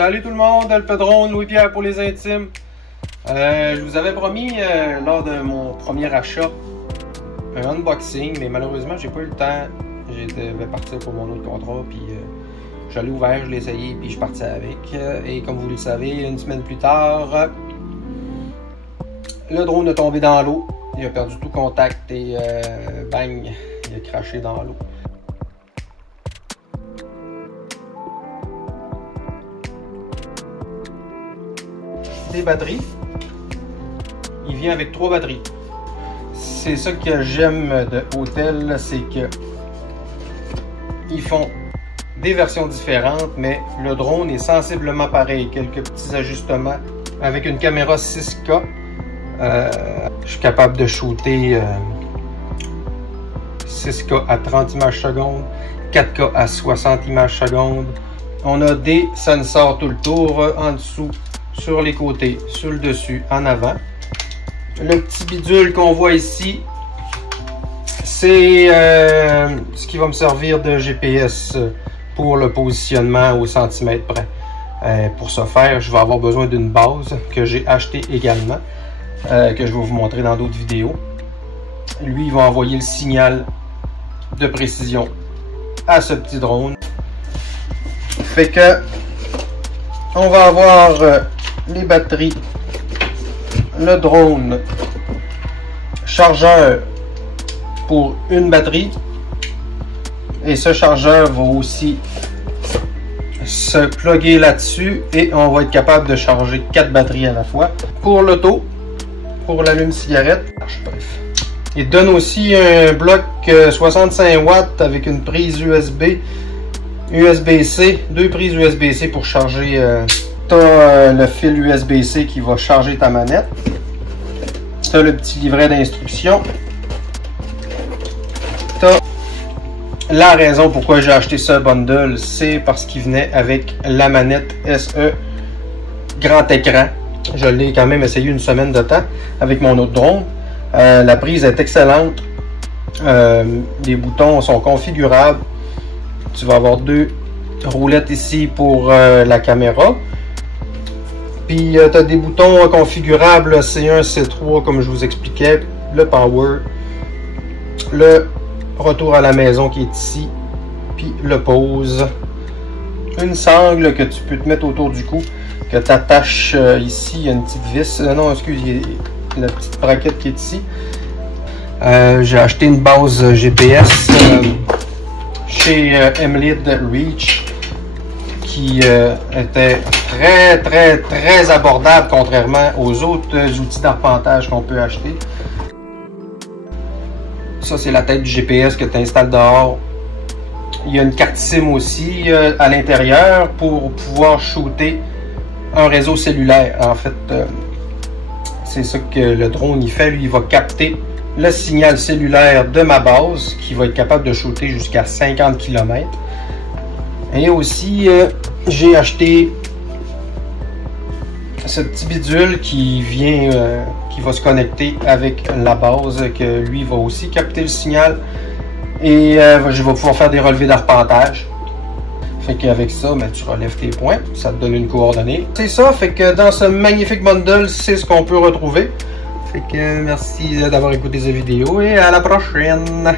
Salut tout le monde, Alpedrone, Louis-Pierre pour les intimes. Je vous avais promis lors de mon premier achat un unboxing, mais malheureusement j'ai pas eu le temps. J'étais partir pour mon autre contrat, puis je l'ai ouvert, je l'ai essayé, puis je suis parti avec. Et comme vous le savez, une semaine plus tard, le drone est tombé dans l'eau. Il a perdu tout contact et bang, il a craché dans l'eau. Des batteries. Il vient avec 3 batteries. C'est ça que j'aime de Autel, c'est que ils font des versions différentes, mais le drone est sensiblement pareil. Quelques petits ajustements. Avec une caméra 6K, je suis capable de shooter 6K à 30 images secondes, 4K à 60 images secondes. On a des sensors tout le tour, en dessous, sur les côtés, sur le dessus, en avant. Le petit bidule qu'on voit ici, c'est ce qui va me servir de GPS pour le positionnement au centimètre près. Pour ce faire, je vais avoir besoin d'une base que j'ai achetée également, que je vais vous montrer dans d'autres vidéos. Lui, il va envoyer le signal de précision à ce petit drone. Fait que on va avoir les batteries, le drone, chargeur pour une batterie, et ce chargeur va aussi se plugger là-dessus et on va être capable de charger 4 batteries à la fois. Pour l'auto, pour l'allume-cigarette, bref. Il donne aussi un bloc 65 watts avec une prise USB-C, 2 prises USB-C pour charger. Tu as le fil USB-C qui va charger ta manette. Tu as le petit livret d'instructions. Tu as la raison pourquoi j'ai acheté ce bundle, c'est parce qu'il venait avec la manette SE grand écran. Je l'ai quand même essayé une semaine de temps avec mon autre drone. La prise est excellente. Les boutons sont configurables. Tu vas avoir 2 roulettes ici pour la caméra. Puis tu as des boutons configurables C1, C3 comme je vous expliquais. Le power. Le retour à la maison qui est ici. Puis le pause. Une sangle que tu peux te mettre autour du cou. Que tu attaches ici. Il y a une petite vis. Non, excuse, il y a la petite braquette qui est ici. J'ai acheté une base GPS chez Emlid Reach qui était très abordable contrairement aux autres outils d'arpentage qu'on peut acheter. Ça, c'est la tête du GPS que tu installes dehors. Il y a une carte SIM aussi à l'intérieur pour pouvoir shooter un réseau cellulaire. En fait, c'est ça que le drone il fait. Lui, il va capter le signal cellulaire de ma base qui va être capable de shooter jusqu'à 50 km. Et aussi, j'ai acheté ce petit bidule qui vient, qui va se connecter avec la base, que lui va aussi capter le signal. Et je vais pouvoir faire des relevés d'arpentage. Fait qu'avec ça, ben, tu relèves tes points, ça te donne une coordonnée. C'est ça, fait que dans ce magnifique bundle, c'est ce qu'on peut retrouver. Fait que merci d'avoir écouté cette vidéo et à la prochaine!